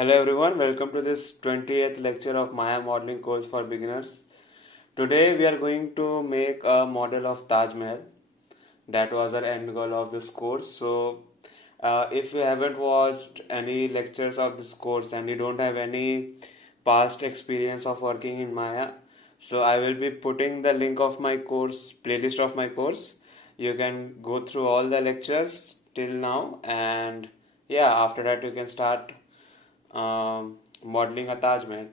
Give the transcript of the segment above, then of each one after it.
Hello everyone, welcome to this 20th lecture of Maya modeling course for beginners. Today we are going to make a model of Taj Mahal. That was our end goal of this course. So if you haven't watched any lectures of this course and you don't have any past experience of working in Maya, so I will be putting the link of my course, playlist of my course. You can go through all the lectures till now, and yeah, after that you can start modeling a Taj Mahal.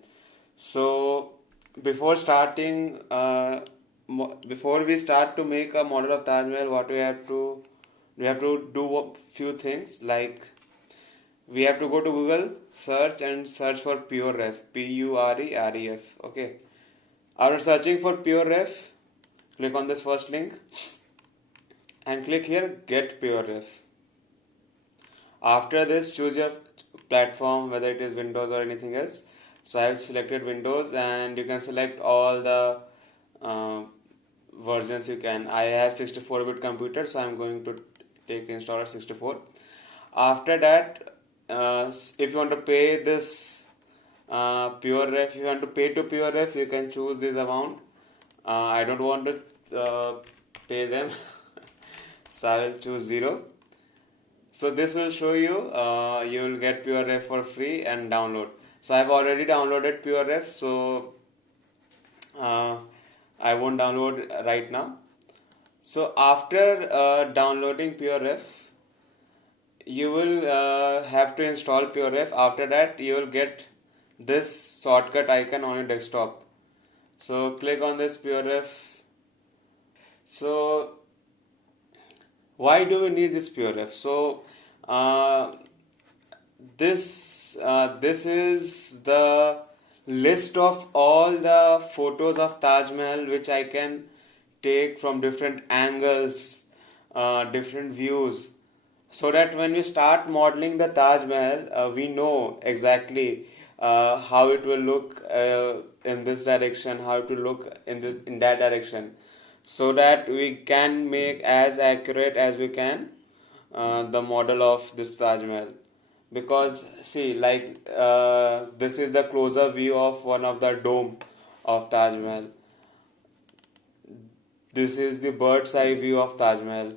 So before starting, before we start to make a model of Taj Mahal, what we have to do a few things, like we have to go to Google, search for pureref, Pureref. Okay. After searching for pureref, click on this first link and click here get pureref. After this, choose your platform, whether it is Windows or anything else. So I have selected Windows, and you can select all the uh, versions you can. I have 64-bit computer, so I'm going to take installer 64. After that, if you want to pay this pureref, if you want to pay to pureref, you can choose this amount. I don't want to pay them, so I will choose 0. So this will show you, you will get pureref for free and download. So I've already downloaded pureref, so I won't download right now. So after downloading pureref, you will have to install pureref. After that, you will get this shortcut icon on your desktop. So click on this pureref. So why do we need this pureref? So this is the list of all the photos of Taj Mahal which I can take from different angles, different views, so that when we start modeling the Taj Mahal, we know exactly how it will look in this direction, how it will look in that direction, so that we can make as accurate as we can the model of this Taj Mahal. Because see, like this is the closer view of one of the dome of Taj Mahal. This is the bird's eye view of Taj Mahal.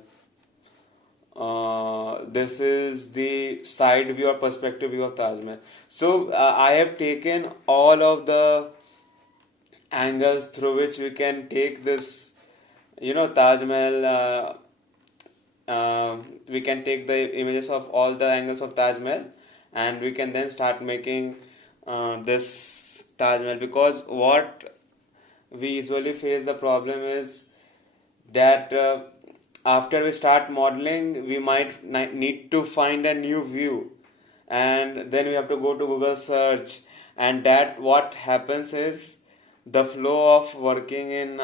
This is the side view or perspective view of Taj Mahal. So I have taken all of the angles through which we can take this, Taj Mahal. We can take the images of all the angles of Taj Mahal, and we can then start making this Taj Mahal. Because what we usually face the problem is that after we start modeling, we might need to find a new view, and then we have to go to Google search, and that what happens is the flow of working in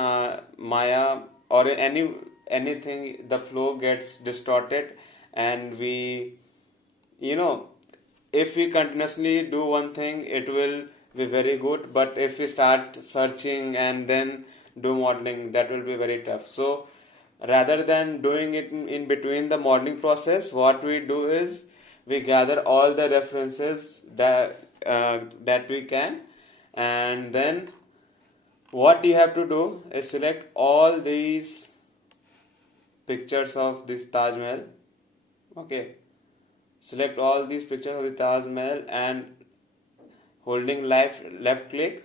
Maya or anything, the flow gets distorted, and if we continuously do one thing, it will be very good, but if we start searching and then do modeling, that will be very tough. So rather than doing it in between the modeling process, what we do is we gather all the references that we can, and then what you have to do is select all these pictures of this Taj Mahal. Okay, select all these pictures of the Taj Mahal, and holding left click,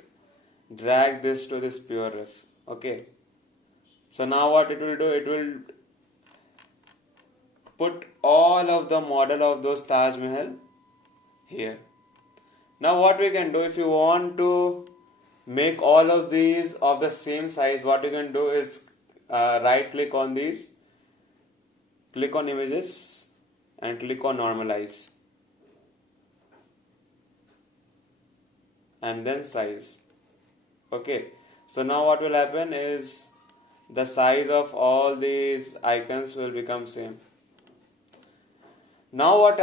drag this to this pureref. Okay, so now what it will do, it will put all of the model of those Taj Mahal here. Now what we can do, if you want to make all of these of the same size, what you can do is right click on these, click on images, and click on normalize, and then size. Okay, so now what will happen is the size of all these icons will become same. Now what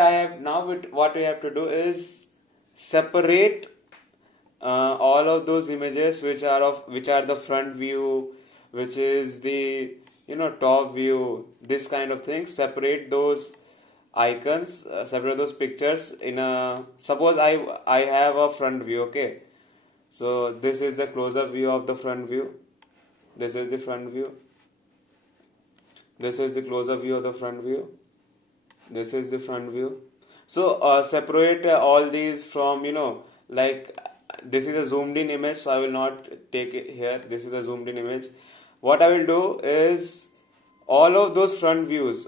we have to do is separate all of those images which are the front view, which is the top view, this kind of thing. Separate those icons, separate those pictures in a, suppose I have a front view, okay. So this is the close-up view of the front view. This is the front view. This is the close-up view of the front view. This is the front view. So separate all these from, like this is a zoomed in image, so I will not take it here. This is a zoomed in image. What I will do is all of those front views,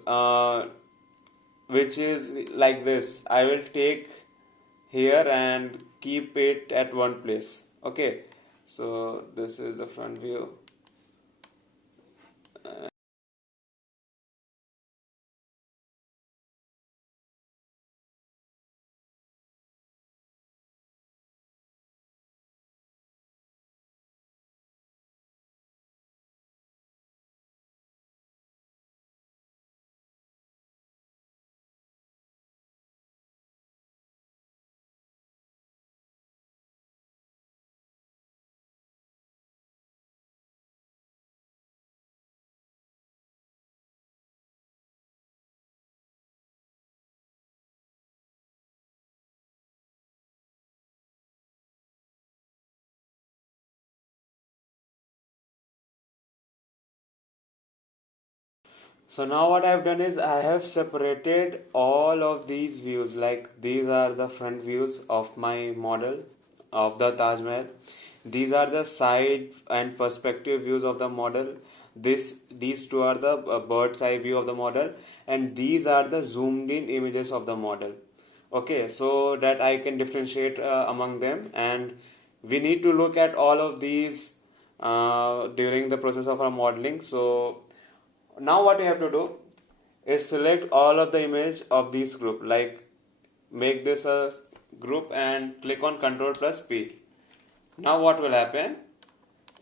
which is like this, I will take here and keep it at one place. Okay, so this is the front view. So now what I've done is I have separated all of these views, like these are the front views of my model of the Taj Mahal. These are the side and perspective views of the model. These two are the bird's eye view of the model, and these are the zoomed in images of the model. Okay, so that I can differentiate among them, and we need to look at all of these during the process of our modeling. So now what you have to do is select all of the image of this group, like make this a group and click on Ctrl plus P. Now what will happen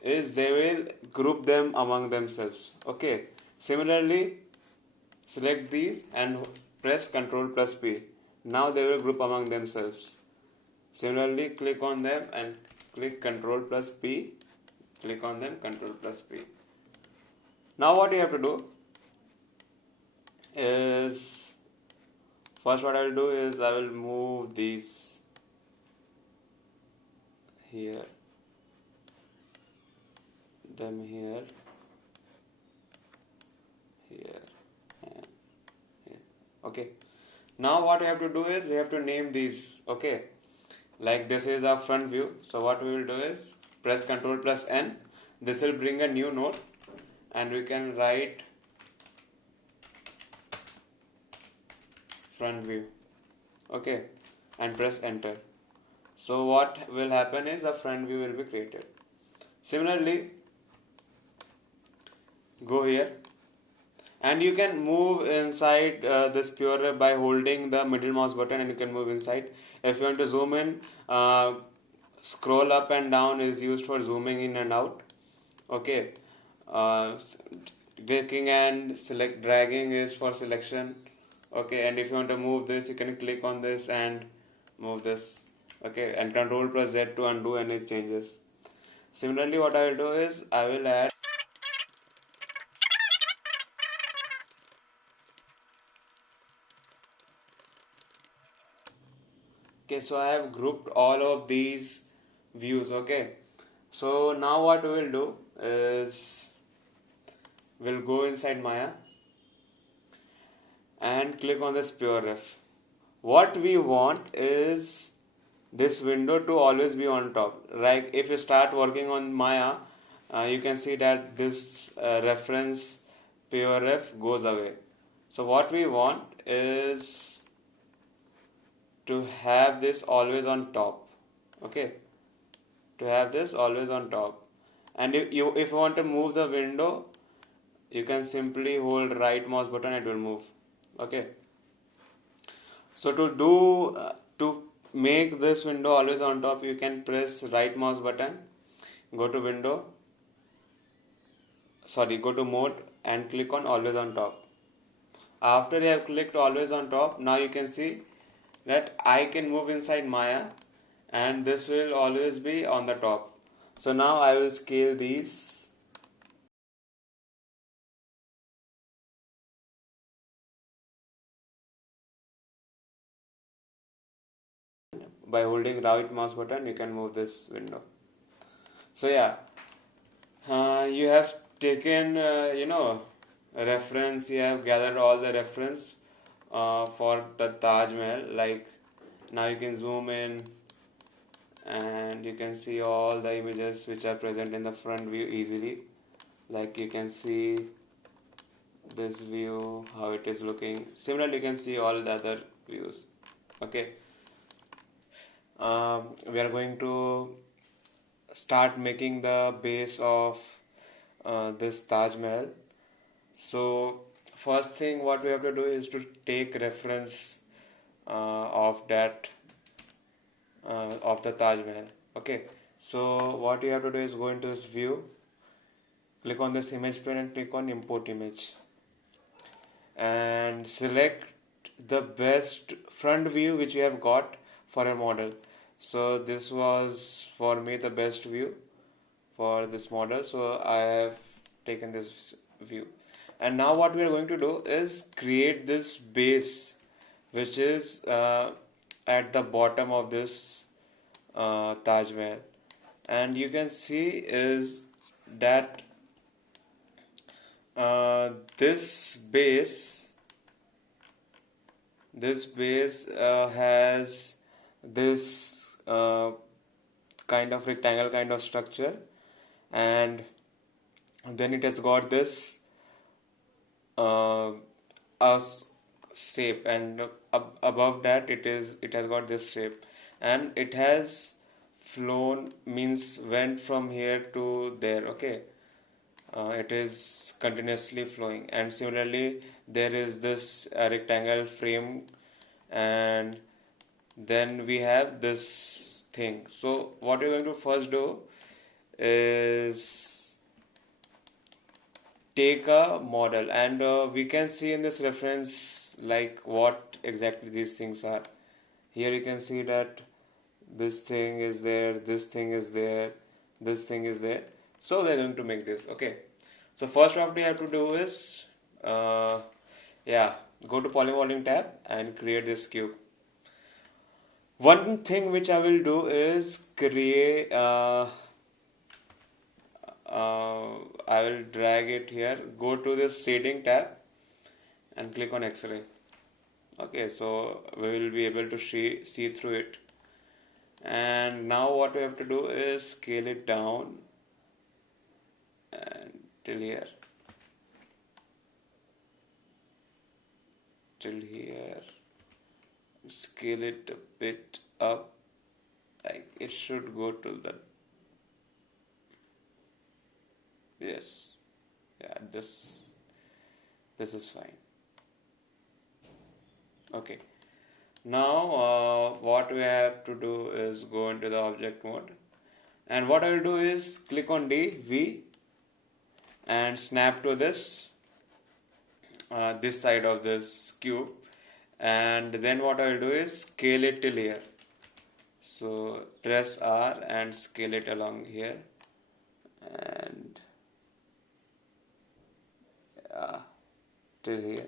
is they will group them among themselves. Okay, similarly select these and press Ctrl plus P. Now they will group among themselves. Similarly click on them and click Ctrl plus P, click on them, Ctrl plus P. Now what you have to do is, first what I will do is I will move these here, them here, here, and here. Okay. Now what we have to do is we have to name these. Okay. Like this is our front view. So what we will do is press Ctrl plus N. This will bring a new node, and we can write front view. Okay, and press enter. So what will happen is a front view will be created. Similarly, go here and you can move inside this pureref by holding the middle mouse button, and you can move inside. If you want to zoom in, scroll up and down is used for zooming in and out. Okay, clicking and select dragging is for selection. Okay, and if you want to move this, you can click on this and move this. Okay, and Ctrl plus Z to undo any changes. Similarly, what I will do is I will add. Okay, so I have grouped all of these views. Okay, so now what we will do is we'll go inside Maya and click on this pureref. What we want is this window to always be on top. Like if you start working on Maya, you can see that this reference pureref goes away. So what we want is to have this always on top. Okay, to have this always on top. And if you want to move the window, you can simply hold right mouse button, it will move. Okay, so to make this window always on top, you can press right mouse button, go to mode and click on always on top. After you have clicked always on top, now you can see that I can move inside Maya and this will always be on the top. So now I will scale these. by holding right mouse button you can move this window. So yeah, you have taken reference, you have gathered all the reference for the Taj Mahal. Like now you can zoom in and you can see all the images which are present in the front view easily. Like you can see this view, how it is looking. Similarly, you can see all the other views. Okay, we are going to start making the base of this Taj Mahal. So first thing what we have to do is to take reference of that of the Taj Mahal. Okay, so what you have to do is go into this view, click on this image pane and click on import image, and select the best front view which you have got for a model. So this was for me the best view for this model, so I have taken this view. And now what we are going to do is create this base which is at the bottom of this Taj Mahal, and you can see is that this base has this kind of rectangle kind of structure, and then it has got this shape, and above that it has got this shape, and it has flown, means went from here to there. Okay, it is continuously flowing, and similarly there is this rectangle frame, and then we have this thing. So what we're going to first do is take a model, and we can see in this reference like what exactly these things are. Here you can see that this thing is there, this thing is there, this thing is there. So we're going to make this. Okay, so first what we have to do is go to Polymorphing tab and create this cube. One thing which I will do is create I will drag it here, go to this shading tab and click on X-ray. Okay, so we will be able to see through it. And now what we have to do is scale it down and till here, scale it a bit up, like it should go to the, yes, yeah, this is fine. Okay, now what we have to do is go into the object mode, and what I will do is click on V and snap to this this side of this cube, and then what I will do is scale it till here. So press R and scale it along here, and till here,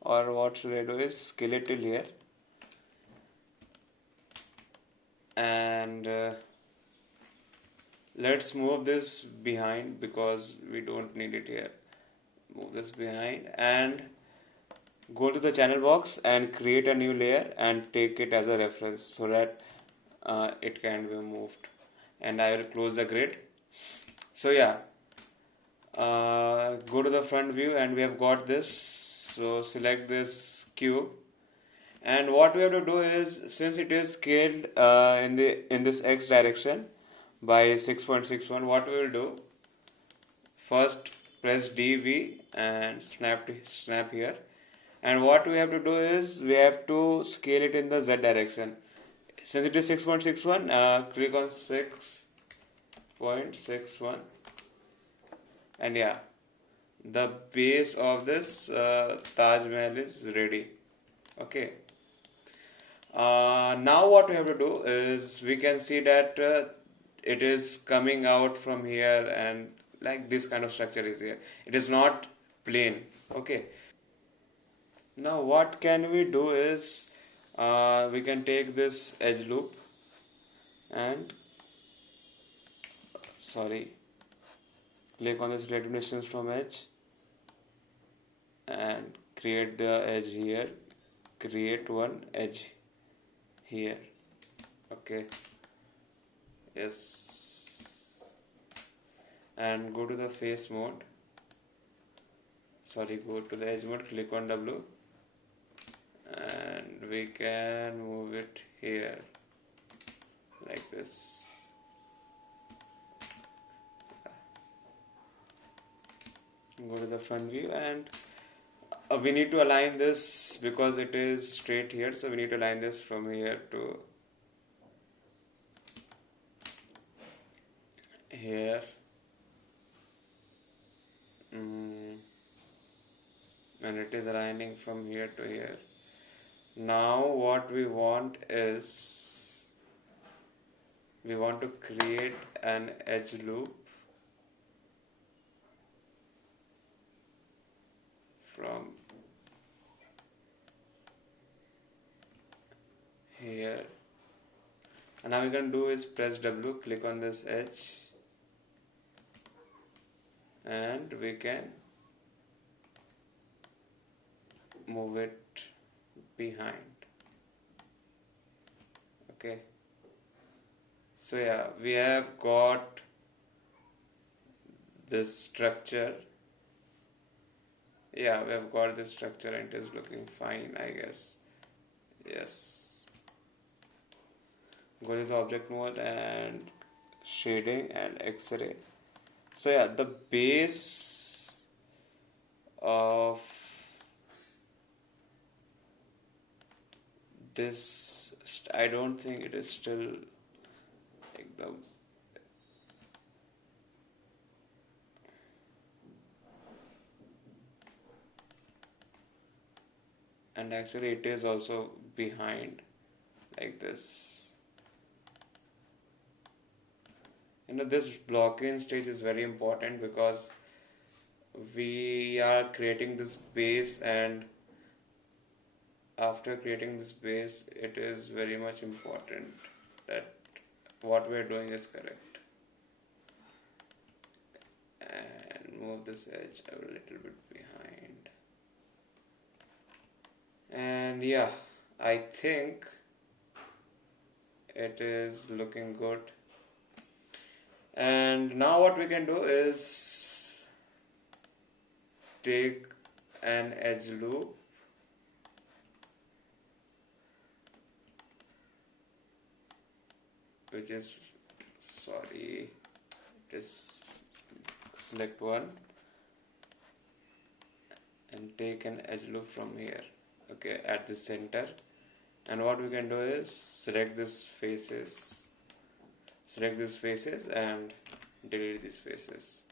or what should I do is scale it till here, and let's move this behind because we don't need it here. Move this behind and go to the channel box and create a new layer and take it as a reference so that it can be moved, and I will close the grid. So yeah, go to the front view and we have got this. So select this cube, and what we have to do is, since it is scaled in this X direction by 6.61, what we will do, first press DV and snap here, and what we have to do is we have to scale it in the Z direction. Since it is 6.61, click on 6.61, and yeah, the base of this Taj Mahal is ready. Okay, now what we have to do is, we can see that it is coming out from here, and like this kind of structure is here. It is not plain. Okay, now what can we do is, We can take this edge loop and click on this relative distance from edge and create the edge here, create one edge here. Okay, yes, and go to the face mode, go to the edge mode, click on W, and we can move it here like this. Go to the front view, and we need to align this because it is straight here, so we need to align this from here to here. And it is aligning from here to here. Now what we want is, we want to create an edge loop from here, and now we can do is press W, click on this edge, and we can move it behind. Okay, so yeah, we have got this structure. Yeah, we have got this structure and it is looking fine, I guess. Yes, go to this object mode and shading and X-ray. So yeah, the base of this, I don't think it is still like the, and actually it is also behind like this. This block-in stage is very important because we are creating this base, and after creating this base, it is very much important that what we are doing is correct. And move this edge a little bit behind. And yeah, I think it is looking good. And now what we can do is take an edge loop, which is, select one and take an edge loop from here, okay, at the center. And what we can do is select these faces and delete these faces,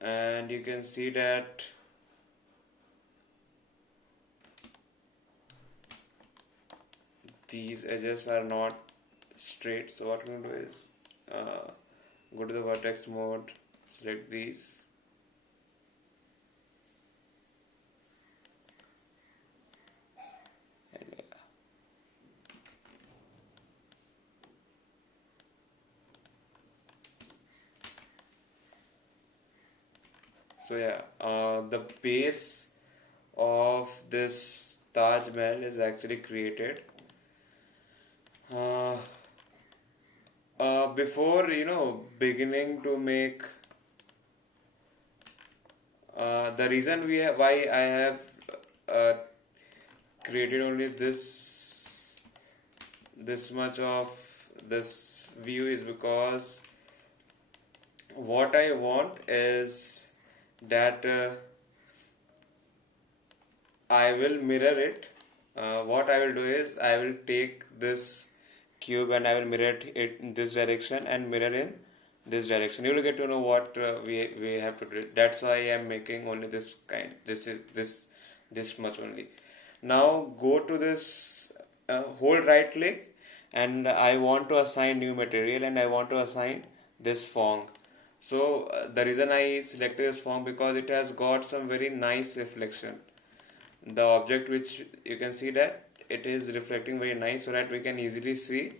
and you can see that these edges are not straight. So what I'm going to do is go to the vertex mode, select these, and so yeah, the base of this Taj Mahal is actually created. Before beginning to make, the reason why I have created only this much of this view is because what I want is that I will mirror it. What I will do is I will take this cube and I will mirror it in this direction and mirror in this direction. You will get to know what we have to do. That's why I am making only this kind. This much only. Now go to this, hold right click, and I want to assign new material, and I want to assign this fong. So the reason I selected this fong because it has got some very nice reflection. the object which you can see that it is reflecting very nice, so that we can easily see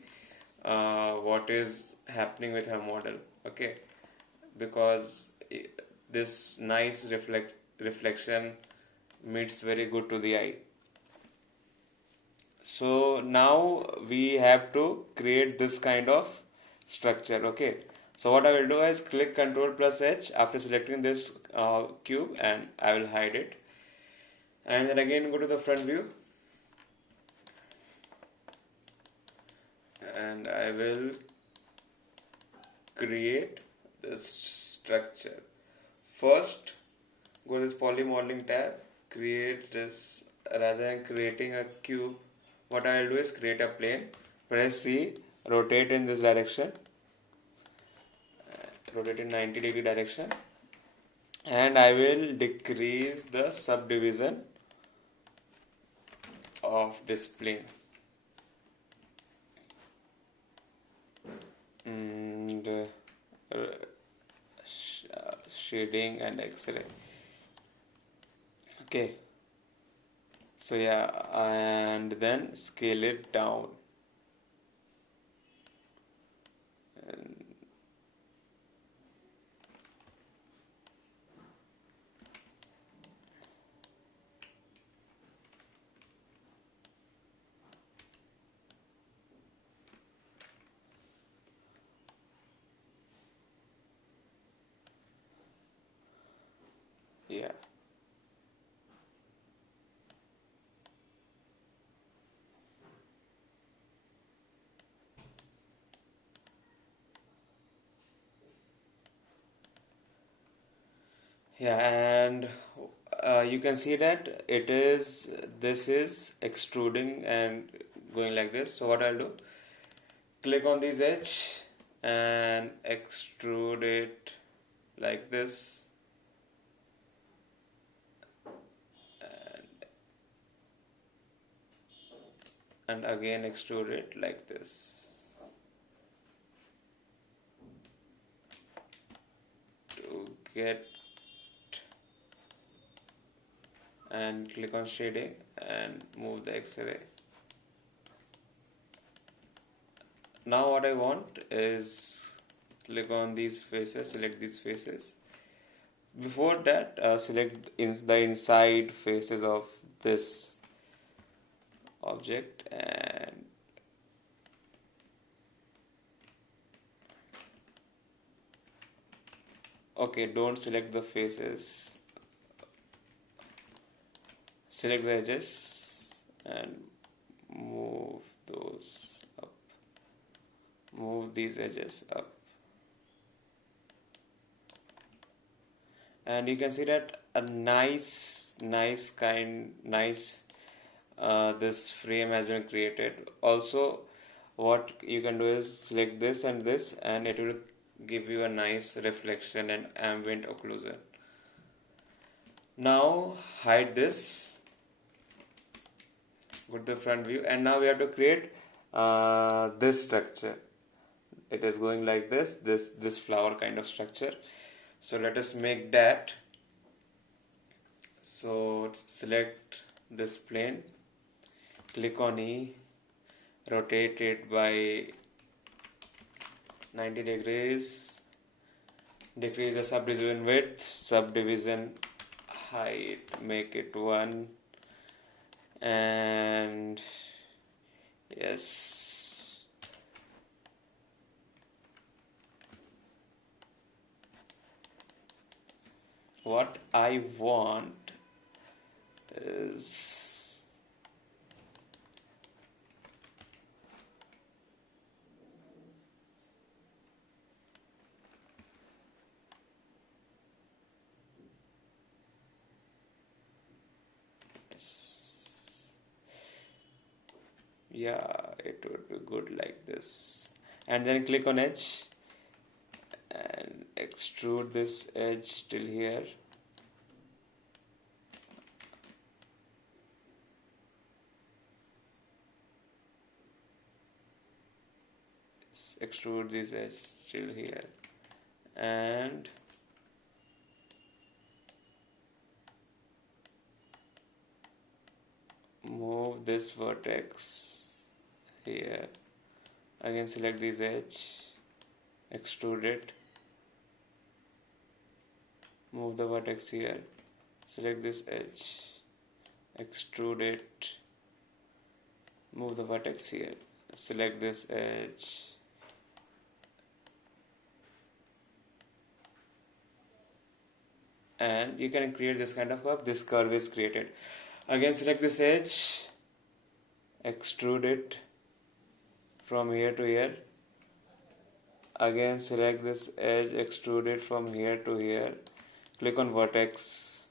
what is happening with her model. Okay, because this nice reflection meets very good to the eye. So now we have to create this kind of structure. Okay, so what I will do is click Ctrl plus H after selecting this cube, and I will hide it, and then again go to the front view, and I will create this structure. First, go to this polymodeling tab, create this. Rather than creating a cube, what I will do is create a plane, press C, rotate in this direction, rotate in 90-degree direction, and I will decrease the subdivision of this plane, and shading and X-ray. Okay, so yeah, and then scale it down, and yeah. Yeah, and you can see that this is extruding and going like this. So what I'll do, click on this edge and extrude it like this, and again extrude it like this to get, and click on shading and move the X-ray. Now what I want is click on these faces, select these faces. Before that, select the inside faces of this object, and okay, don't select the faces, select the edges and move those up, move these edges up, and you can see that a nice this frame has been created. Also, what you can do is select this and this, and it will give you a nice reflection and ambient occlusion. Now hide this, go to the front view, and now we have to create this structure. It is going like this flower kind of structure. So let us make that. So select this plane, click on E, rotate it by 90 degrees, decrease the subdivision width, subdivision height, make it 1, and yes, what I want is yeah, it would be good like this, and then click on edge and extrude this edge till here. Extrude this edge till here, and move this vertex here, again select this edge, extrude it, move the vertex here, select this edge, extrude it, move the vertex here, select this edge, and you can create this kind of curve. This curve is created. Again select this edge, extrude it from here to here, again select this edge, extrude it from here to here, click on vertex,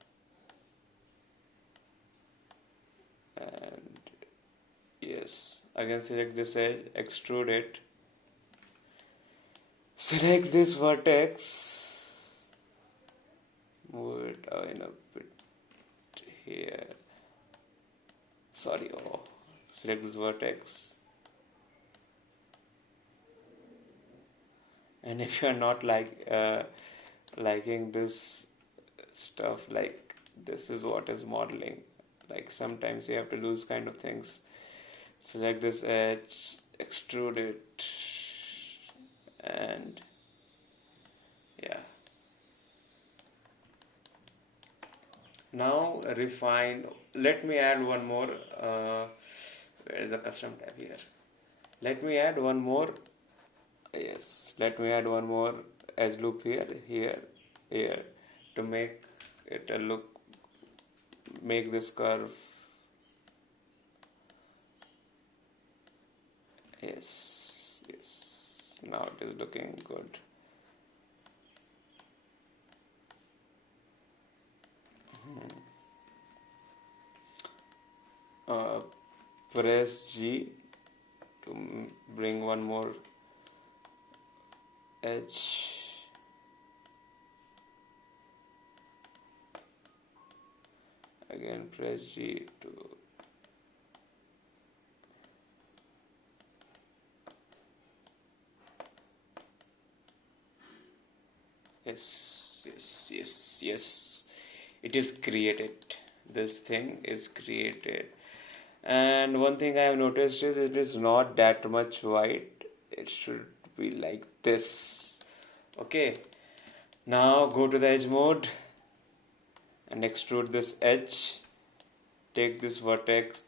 and yes, again select this edge, extrude it, select this vertex, move it in a bit here, select this vertex, and if you are not liking this stuff, like this is what is modeling, like sometimes you have to do this kind of things, select this edge, extrude it, and yeah. Now refine. Let me add one more. Where is the custom tab here? Let me add one more. Yes, let me add one more edge loop here to make it make this curve. Yes, now it is looking good. Press G to bring one more edge. Again press G to yes, it is created. This thing is created. And one thing I have noticed is it is not that much wide. It should be like this. Okay, now go to the edge mode and extrude this edge, take this vertex,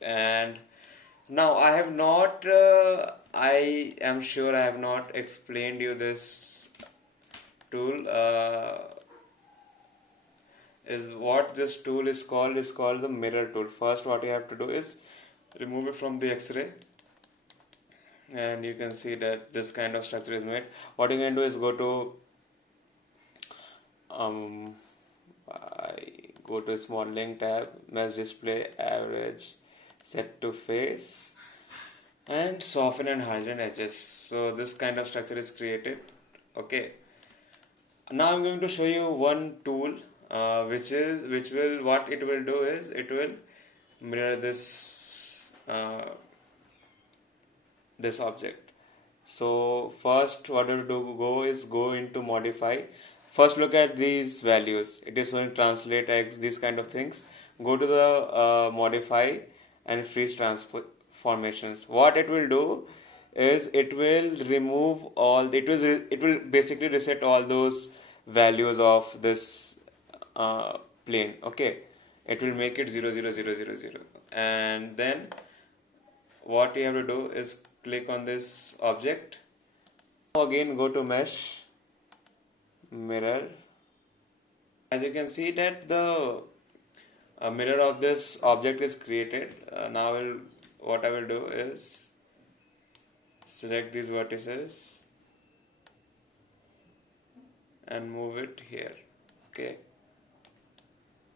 and now I have not I am sure I have not explained you this tool. Is what this tool is called the mirror tool. First what you have to do is remove it from the X-ray, and you can see that this kind of structure is made. What you can do is go to go to this modeling tab, mesh display, average, set to face, and soften and harden edges. So this kind of structure is created. Okay, now I'm going to show you one tool which will what it will do is it will mirror this this object. So first what we do is go into modify. First look at these values. It is showing translate X, these kind of things. Go to the modify and freeze transformations. What it will do is it will remove all. It will basically reset all those values of this plane. Okay, it will make it 0 0 0 0 0, and then what you have to do is click on this object. Again go to mesh, mirror. As you can see that the mirror of this object is created. Now what I will do is select these vertices and move it here. Okay,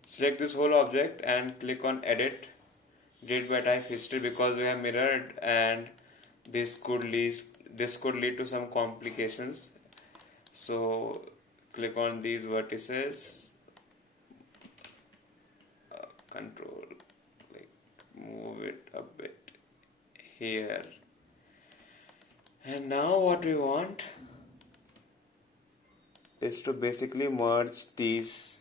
select this whole object and click on edit, date by type history, because we have mirrored and this could lead to some complications. So click on these vertices, control, like move it a bit here, and now what we want is to basically merge these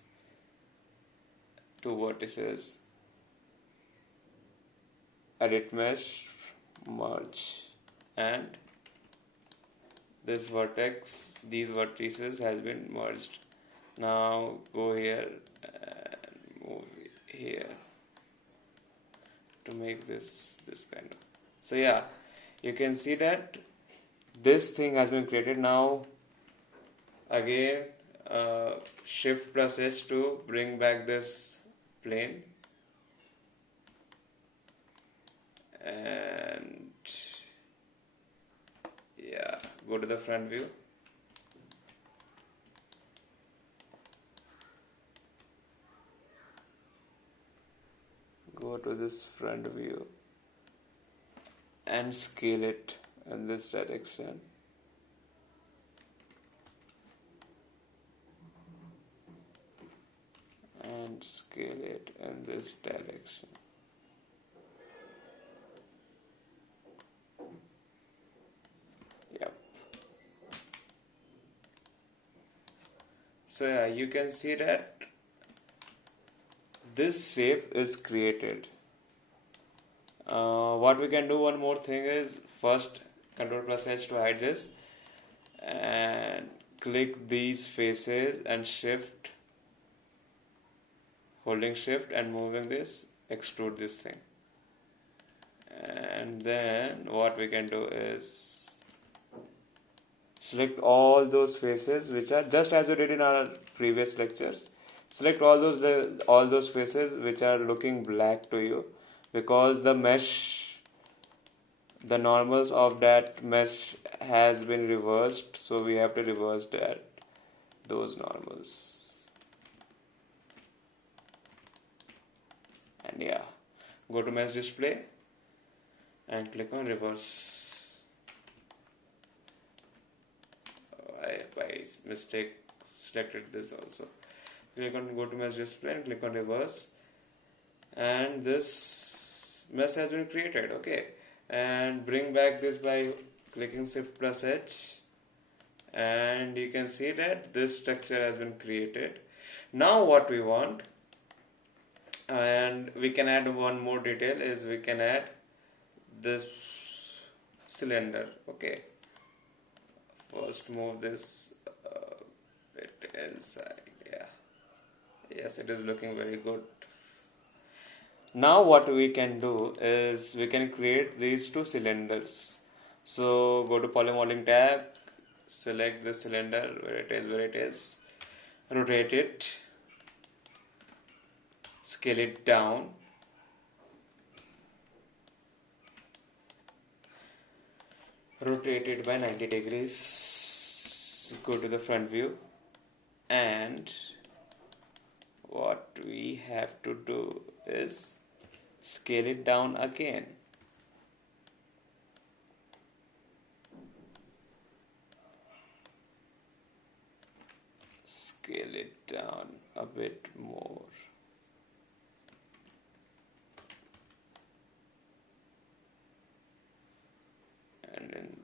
two vertices edit mesh, merge, and this vertex, these vertices has been merged. Now go here and move here to make this kind of. So yeah, you can see that this thing has been created. Now again shift plus S to bring back this plane, and yeah, go to the front view. Go to this front view and scale it in this direction. And scale it in this direction. Yep. So yeah, you can see that this shape is created. What we can do, one more thing is, first Ctrl plus H to hide this, and click these faces and shift, holding shift and moving this, extrude this thing. And then what we can do is select all those faces which are, just as we did in our previous lectures, select all those faces which are looking black to you, because the mesh, the normals of that mesh has been reversed, so we have to reverse those normals. And yeah, go to mesh display and click on reverse. I by mistake selected this also. Click on go to mesh display and click on reverse, and this mesh has been created. Okay, and bring back this by clicking shift plus H, and you can see that this structure has been created. Now what we want, and we can add one more detail, is we can add this cylinder. Okay, first move this bit inside. Yeah, yes, it is looking very good. Now what we can do is we can create these two cylinders. So go to Polymorphing tab, select the cylinder where it is, rotate it, scale it down, rotate it by 90 degrees, go to the front view, and what we have to do is scale it down again. Scale it down a bit more. And then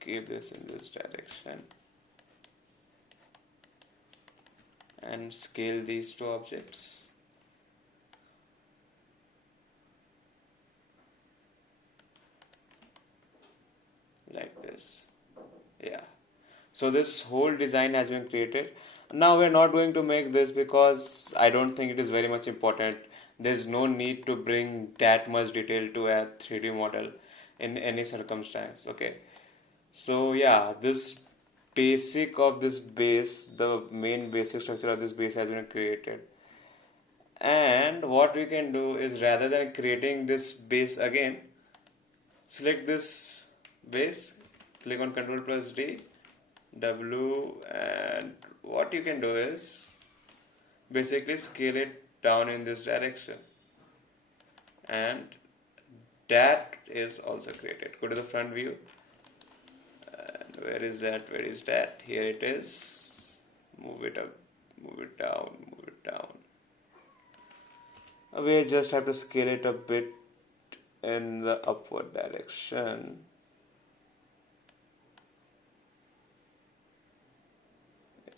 keep this in this direction. And scale these two objects. Like this. Yeah. So this whole design has been created. Now we're not going to make this because I don't think it is very much important. There's no need to bring that much detail to a 3D model in any circumstance. Okay. So yeah, this basic of this base, the main basic structure of this base has been created. And what we can do is, rather than creating this base again, select this base, click on Ctrl plus D, W, and what you can do is basically scale it down in this direction, and that is also created. Go to the front view, and where is that? Here it is. Move it up, move it down, move it down. We just have to scale it a bit in the upward direction.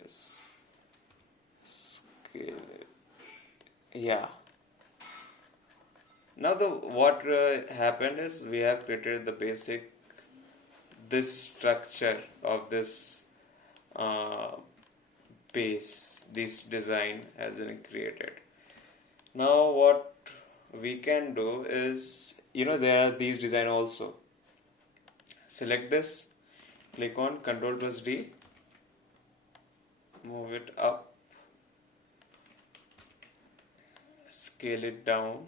Yes. Scale it. Yeah. Now the what happened is we have created the basic this structure of this uh, base. This design has been created. Now what we can do is, there are these design also. Select this, click on Ctrl plus D, move it up, scale it down,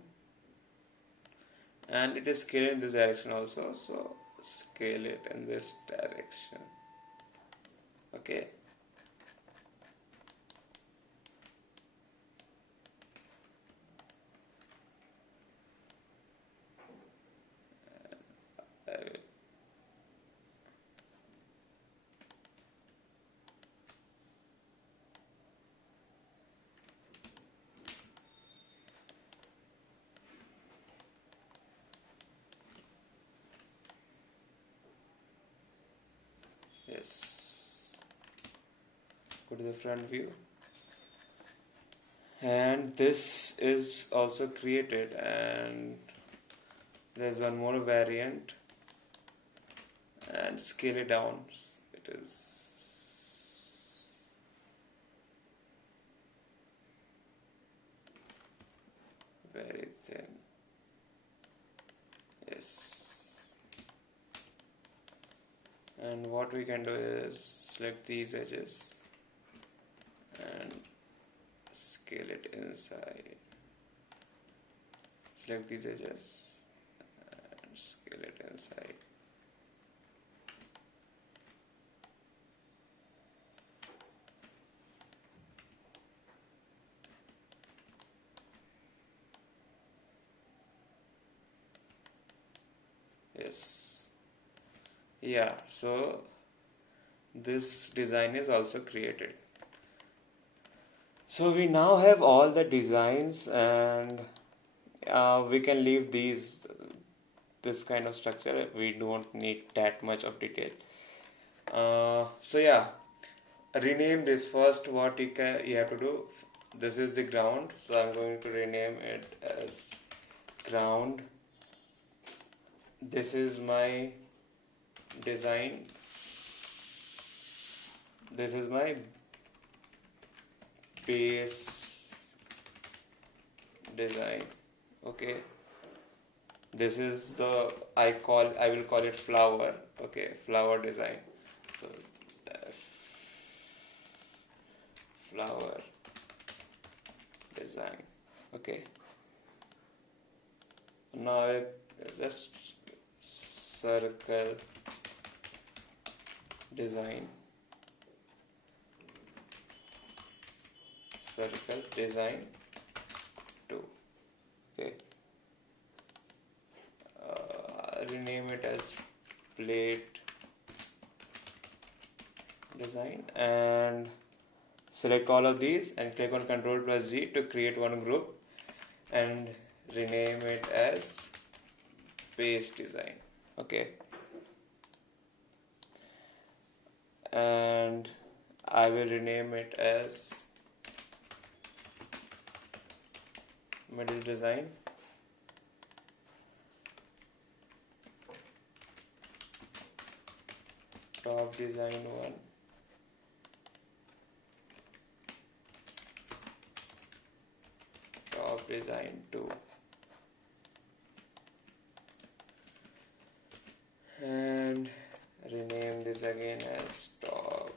and it is scaled in this direction also, so scale it in this direction. Okay. I will Yes, go to the front view, and this is also created, and there's one more variant, and scale it down. It is very thin. Yes, and what we can do is select these edges and scale it inside. Select these edges and scale it inside. Yes. Yeah, so this design is also created. So we now have all the designs, and we can leave this kind of structure. We don't need that much of detail. So yeah, rename this first. What you have to do. This is the ground, so I'm going to rename it as ground. This is my design. This is my base design. Okay, this is the I will call it flower. Okay, flower design. So flower design. Okay, now I just circle design. Circle design 2. Okay, rename it as plate design, and select all of these and click on Ctrl plus G to create one group and rename it as base design. Okay, and I will rename it as middle design. Top design 1. Top design 2. And rename this again as top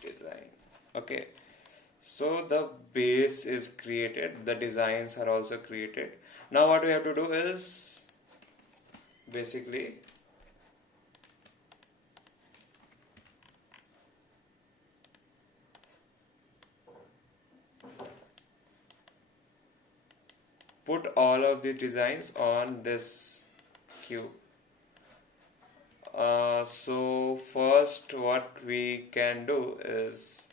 design. Okay, so the base is created, the designs are also created. Now what we have to do is basically put all of the designs on this cube. So first what we can do is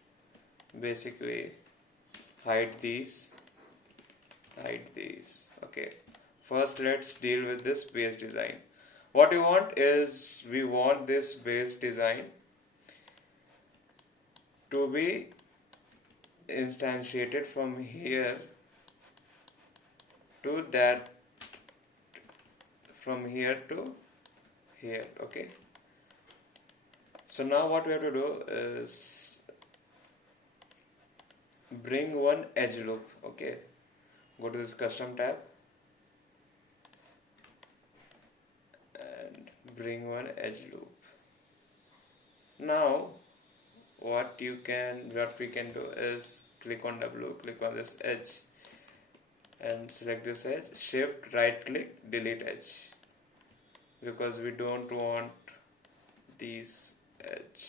basically hide these. Okay, first let's deal with this base design. What we want is, we want this base design to be instantiated from here to that from here to here. Okay, so now what we have to do is bring one edge loop. Okay, go to this custom tab and bring one edge loop. Now what we can do is click on W, click on this edge and select this edge, shift right click, delete edge, because we don't want these edge.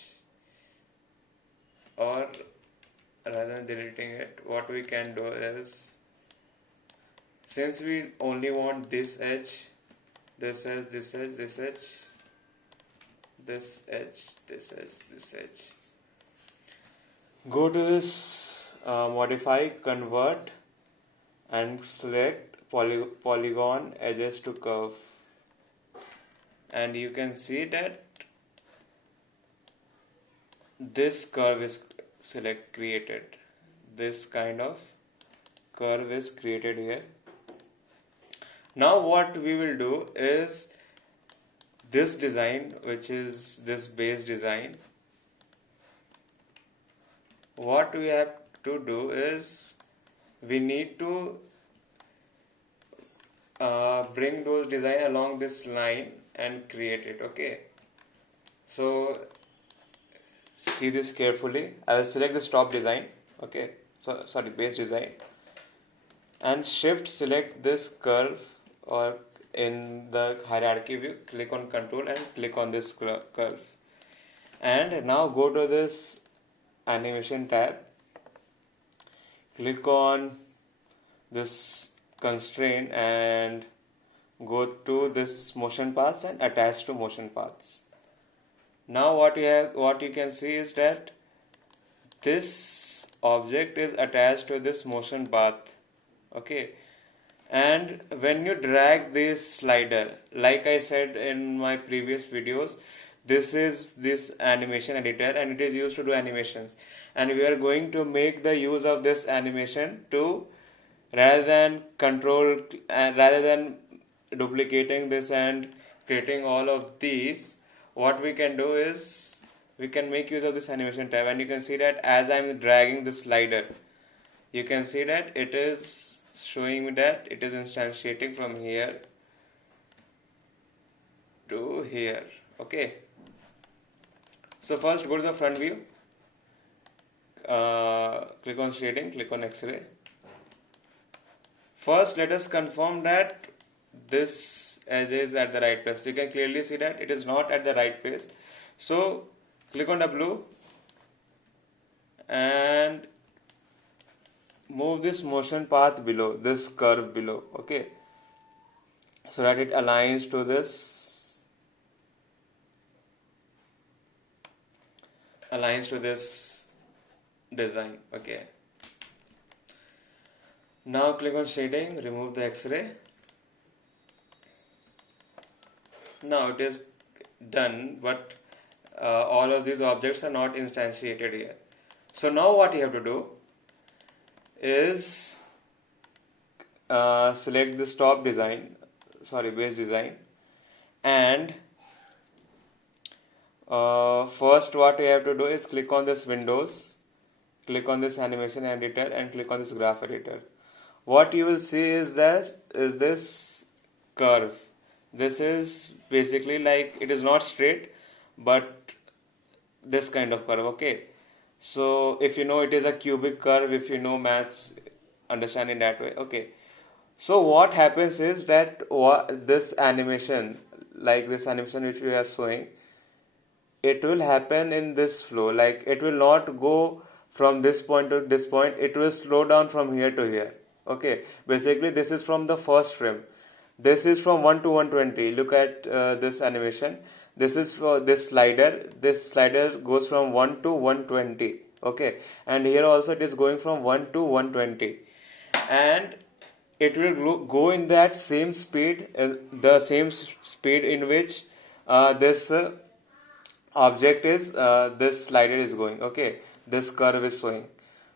Or rather than deleting it, what we can do is, since we only want this edge, this edge, this edge, this edge, this edge, this edge, this edge, go to this modify, convert and select polygon edges to curve, and you can see that this curve is created. This kind of curve is created here. Now what we will do is this design, which is this base design, what we have to do is we need to bring those design along this line and create it. Okay, so see this carefully. I will select this top design. Okay, so sorry, base design, and shift select this curve, or in the hierarchy view click on control and click on this curve, and now go to this animation tab, click on this constrain and go to this motion paths and attach to motion paths. Now what you can see is that this object is attached to this motion path. Okay, and when you drag this slider, like I said in my previous videos, this is this animation editor and it is used to do animations, and we are going to make the use of this animation to, rather than duplicating this and creating all of these, what we can do is we can make use of this animation tab, and you can see that as I'm dragging the slider, you can see that it is showing me that it is instantiating from here to here. Okay, so first go to the front view, click on shading, click on X-ray. First let us confirm that this edge is at the right place. You can clearly see that it is not at the right place, so click on W and move this motion path below, this curve below. Okay, so that it aligns to this design. Okay, now click on shading, remove the X-ray. Now it is done, but all of these objects are not instantiated here. So now what you have to do is select this top design, base design, and first what you have to do is click on this windows, click on this animation editor and click on this graph editor. What you will see is this curve. This is basically like, it is not straight but this kind of curve. Okay, so if you know it is a cubic curve, if you know maths, understand in that way. Okay, so what happens is that this animation, like this animation which we are showing, it will happen in this flow. Like it will not go from this point to this point, it will slow down from here to here. Okay, basically this is from the first frame, this is from 1 to 120. Look at this animation. This is for this slider goes from 1 to 120. Okay, and here also it is going from 1 to 120, and it will go in that same speed, the same speed in which this object is, this slider is going. Okay, this curve is showing.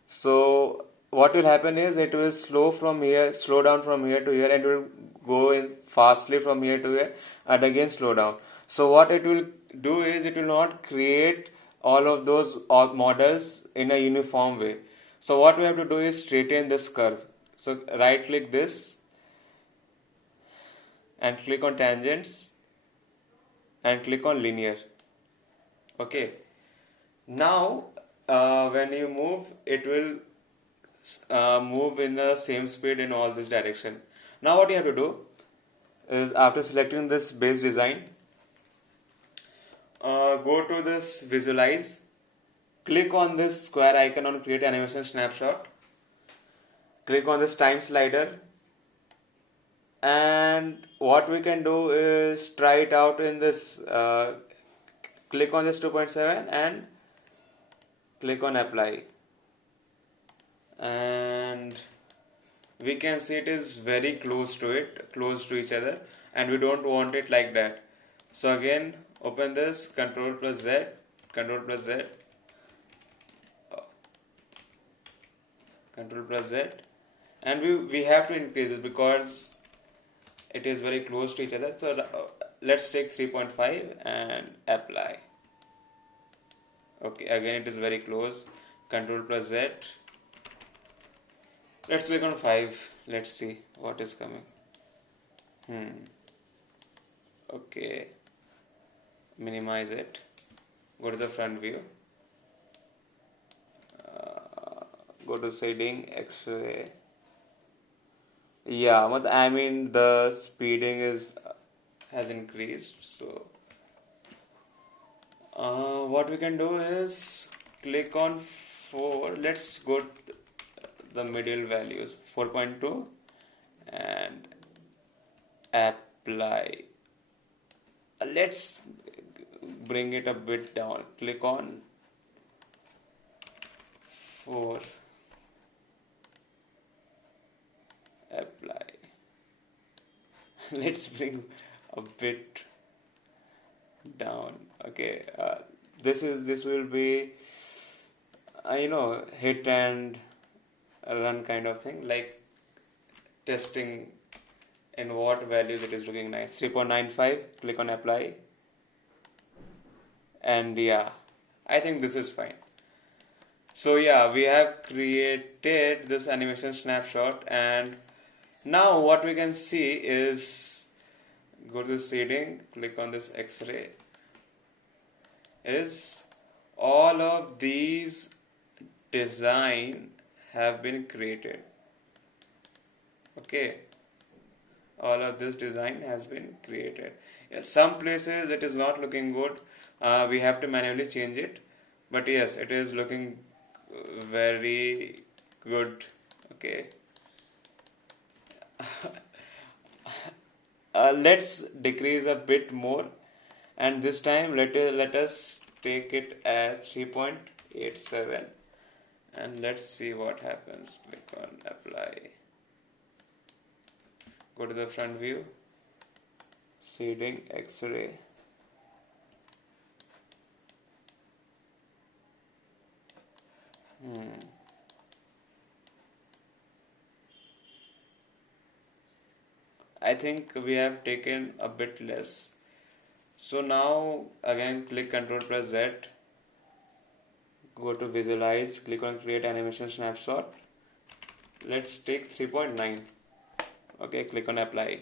So what will happen is it will slow down from here to here, and it will go in fastly from here to here, and again slow down. So what it will do is it will not create all of those models in a uniform way. So what we have to do is straighten this curve. So right click this and click on tangents and click on linear. Okay. Now when you move, it will move in the same speed in all this direction. Now what you have to do is, after selecting this base design, go to this visualize, click on this square icon on create animation snapshot, click on this time slider, and what we can do is try it out in this, click on this 2.7 and click on apply, and we can see it is very close to each other, and we don't want it like that. So again, open this, Control plus Z, Control plus Z, Control plus Z, and we have to increase it because it is very close to each other. So let's take 3.5 and apply. Okay, again it is very close. Control plus Z. Let's click on 5. Let's see what is coming. Okay. Minimize it. Go to the front view. Go to shading, X-ray. Yeah, I mean the speeding has increased. So what we can do is click on 4. Let's go to the middle values, 4.2, and apply. Let's bring it a bit down. Click on 4, apply. Let's bring a bit down. Okay, this will be hit and run kind of thing, like testing in what values it is looking nice. 3.95, click on apply, and yeah, I think this is fine. So yeah, we have created this animation snapshot, and now what we can see is, go to the shading, click on this X-ray, is all of these design have been created. Okay, all of this design has been created. Yes, some places it is not looking good. We have to manually change it, but yes, it is looking very good. Okay. Let's decrease a bit more, and this time let us take it as 3.87, and let's see what happens. Click on apply, go to the front view, shading, X-ray, I think we have taken a bit less. So now again click Control plus Z, go to visualize, click on create animation snapshot. Let's take 3.9. Okay, click on apply.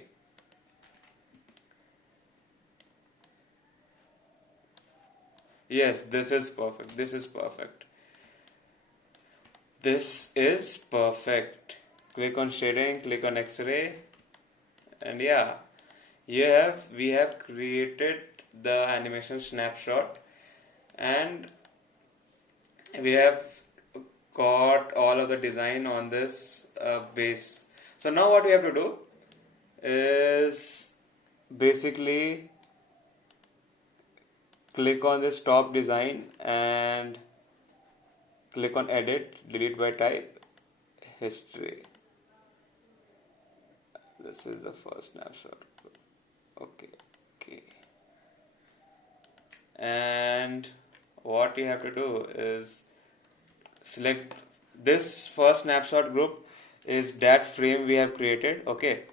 Yes, this is perfect. This is perfect. This is perfect. Click on shading, click on X-ray, and yeah, we have created the animation snapshot, and we have got all of the design on this base. So now what we have to do is basically click on this top design and click on edit, delete by type, history. This is the first snapshot. Okay. And what you have to do is select this first snapshot group is that frame we have created. Okay,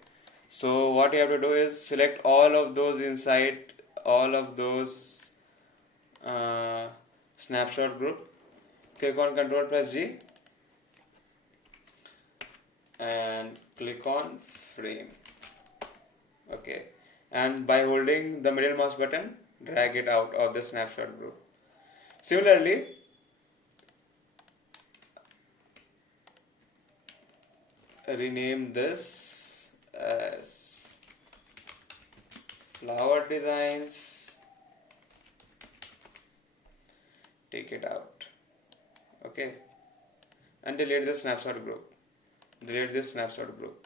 so what you have to do is select all of those inside all of those snapshot group, click on Ctrl plus G and click on frame. Okay, and by holding the middle mouse button, drag it out of the snapshot group. Similarly, rename this as flower designs, take it out. Okay, and delete the snapshot group. Delete this snapshot group.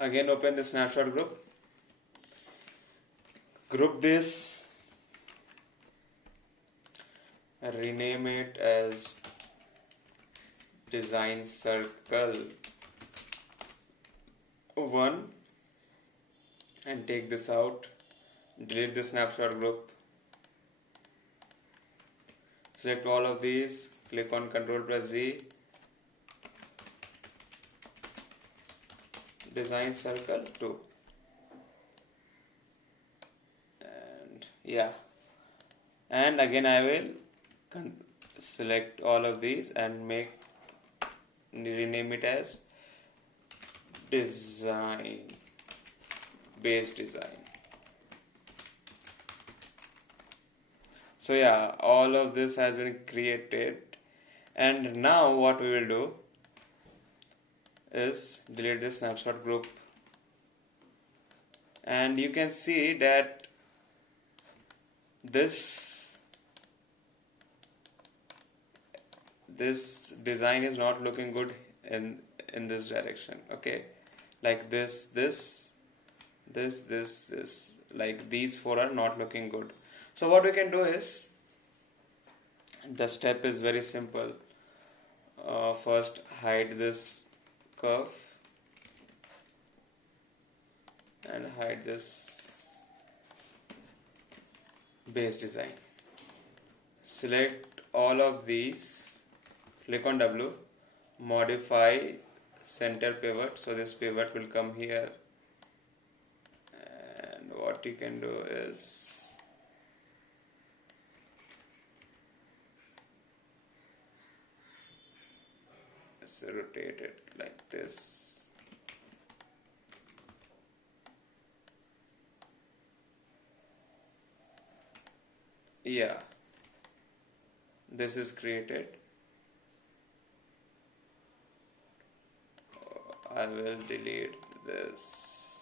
Again, open the snapshot group. Group this, rename it as design circle 1 and take this out. Delete the snapshot group. Select all of these, click on Ctrl plus G, design circle 2, and yeah, and again I will select all of these and rename it as design base design. So yeah, all of this has been created, and now what we will do is delete the snapshot group, and you can see that this design is not looking good in this direction. Okay, like this, like these four are not looking good. So what we can do is, the step is very simple. First hide this curve and hide this base design. Select all of these, click on W, modify center pivot, so this pivot will come here, and what you can do is rotate it like this. Yeah, this is created. I will delete this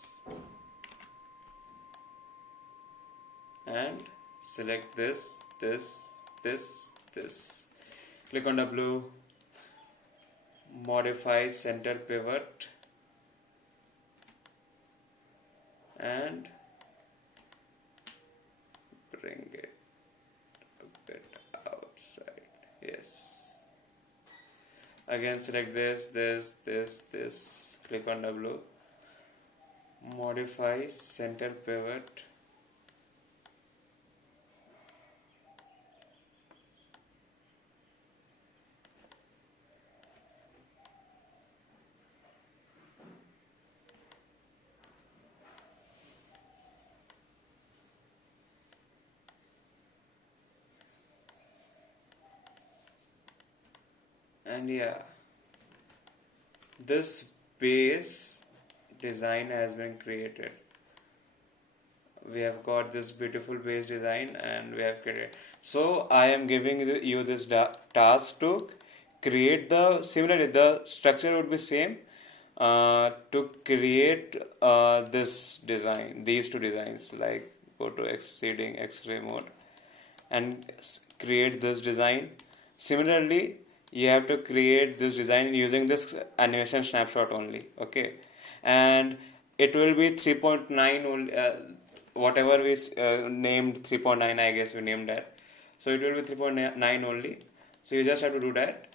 and select this. Click on W, modify center pivot and bring it a bit outside. Yes, again select this, click on W, modify center pivot and yeah, this base design has been created. We have got this beautiful base design and we have created. So I am giving you this task to create similarly the structure would be same, to create this design, these two designs, like go to exceeding X-ray mode and create this design. Similarly, you have to create this design using this animation snapshot only. Okay, and it will be 3.9 whatever we named 3.9, I guess we named that, so it will be 3.9 only. So you just have to do that,